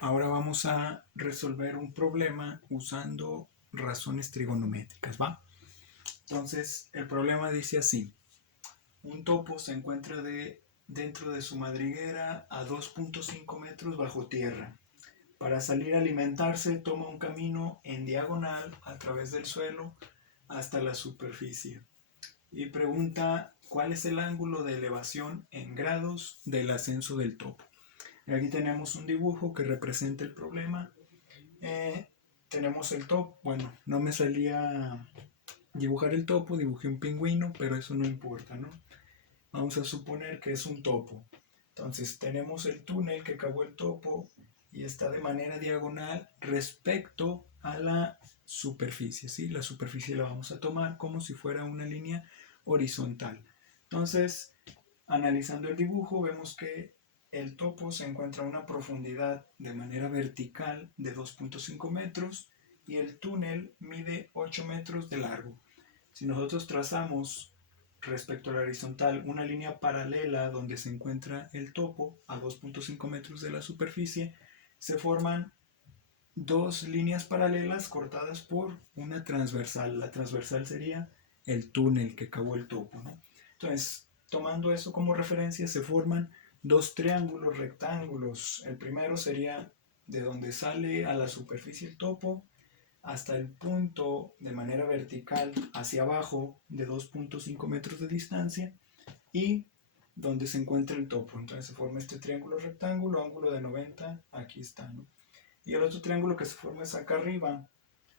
Ahora vamos a resolver un problema usando razones trigonométricas, ¿va? Entonces, el problema dice así. Un topo se encuentra dentro de su madriguera a 2.5 metros bajo tierra. Para salir a alimentarse, toma un camino en diagonal a través del suelo hasta la superficie. Y pregunta cuál es el ángulo de elevación en grados del ascenso del topo. Aquí tenemos un dibujo que representa el problema. Tenemos el topo. Bueno, no me salía dibujar el topo, dibujé un pingüino, pero eso no importa, ¿no? Vamos a suponer que es un topo. Entonces tenemos el túnel que cavó el topo y está de manera diagonal respecto a la superficie, ¿sí? La superficie la vamos a tomar como si fuera una línea horizontal. Entonces, analizando el dibujo, vemos que el topo se encuentra a una profundidad de manera vertical de 2.5 metros y el túnel mide 8 metros de largo. Si nosotros trazamos respecto a la horizontal una línea paralela donde se encuentra el topo a 2.5 metros de la superficie, se forman dos líneas paralelas cortadas por una transversal. La transversal sería el túnel que cavó el topo, ¿no? Entonces, tomando eso como referencia, se forman dos triángulos rectángulos. El primero sería de donde sale a la superficie el topo hasta el punto de manera vertical hacia abajo de 2.5 metros de distancia y donde se encuentra el topo. Entonces se forma este triángulo rectángulo, ángulo de 90, aquí está, ¿no? Y el otro triángulo que se forma es acá arriba,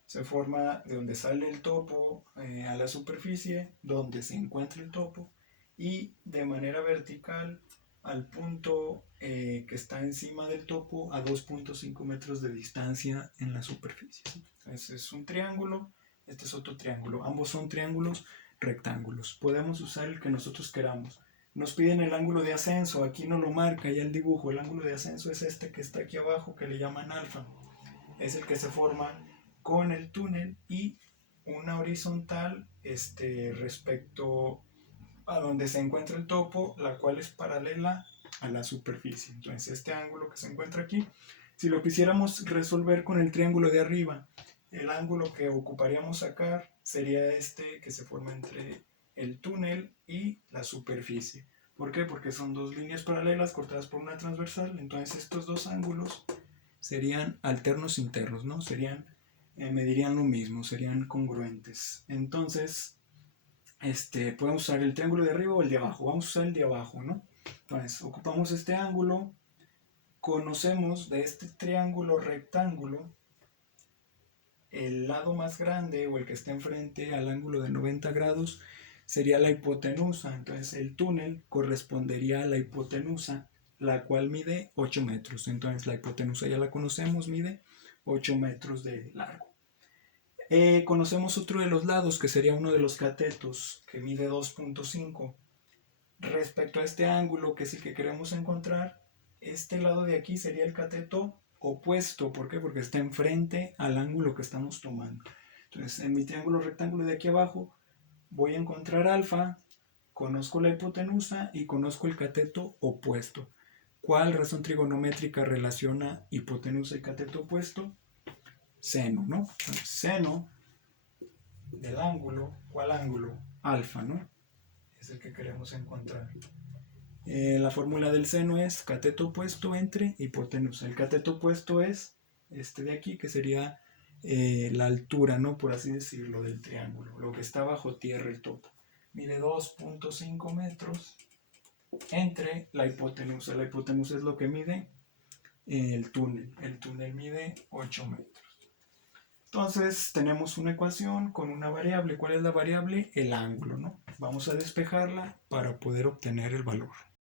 se forma de donde sale el topo a la superficie, donde se encuentra el topo, y de manera vertical al punto que está encima del topo a 2.5 metros de distancia en la superficie. Entonces es un triángulo, este es otro triángulo, ambos son triángulos rectángulos. Podemos usar el que nosotros queramos. Nos piden el ángulo de ascenso, aquí no lo marca ya el dibujo, el ángulo de ascenso es este que está aquí abajo que le llaman alfa. Es el que se forma con el túnel y una horizontal respecto a donde se encuentra el topo, la cual es paralela a la superficie. Entonces este ángulo que se encuentra aquí, si lo quisiéramos resolver con el triángulo de arriba, el ángulo que ocuparíamos sacar sería este que se forma entre el túnel y la superficie. ¿Por qué? Porque son dos líneas paralelas cortadas por una transversal. Entonces estos dos ángulos serían alternos internos, ¿no? Medirían lo mismo, serían congruentes. Entonces, podemos usar el triángulo de arriba o el de abajo. Vamos a usar el de abajo, ¿no? Entonces, ocupamos este ángulo, conocemos de este triángulo rectángulo el lado más grande o el que está enfrente al ángulo de 90 grados sería la hipotenusa. Entonces, el túnel correspondería a la hipotenusa, la cual mide 8 metros. Entonces la hipotenusa ya la conocemos, mide 8 metros de largo. Conocemos otro de los lados, que sería uno de los catetos, que mide 2.5. Respecto a este ángulo, que es el que queremos encontrar, este lado de aquí sería el cateto opuesto. ¿Por qué? Porque está enfrente al ángulo que estamos tomando. Entonces, en mi triángulo rectángulo de aquí abajo, voy a encontrar alfa, conozco la hipotenusa y conozco el cateto opuesto. ¿Cuál razón trigonométrica relaciona hipotenusa y cateto opuesto? Seno, ¿no? Entonces, seno del ángulo, ¿cuál ángulo? Alfa, ¿no? Es el que queremos encontrar. La fórmula del seno es cateto opuesto entre hipotenusa. El cateto opuesto es este de aquí, que sería la altura, ¿no? Por así decirlo, del triángulo, lo que está bajo tierra el topo. Mide 2.5 metros entre la hipotenusa. La hipotenusa es lo que mide el túnel. El túnel mide 8 metros. Entonces tenemos una ecuación con una variable. ¿Cuál es la variable? El ángulo, ¿no? Vamos a despejarla para poder obtener el valor.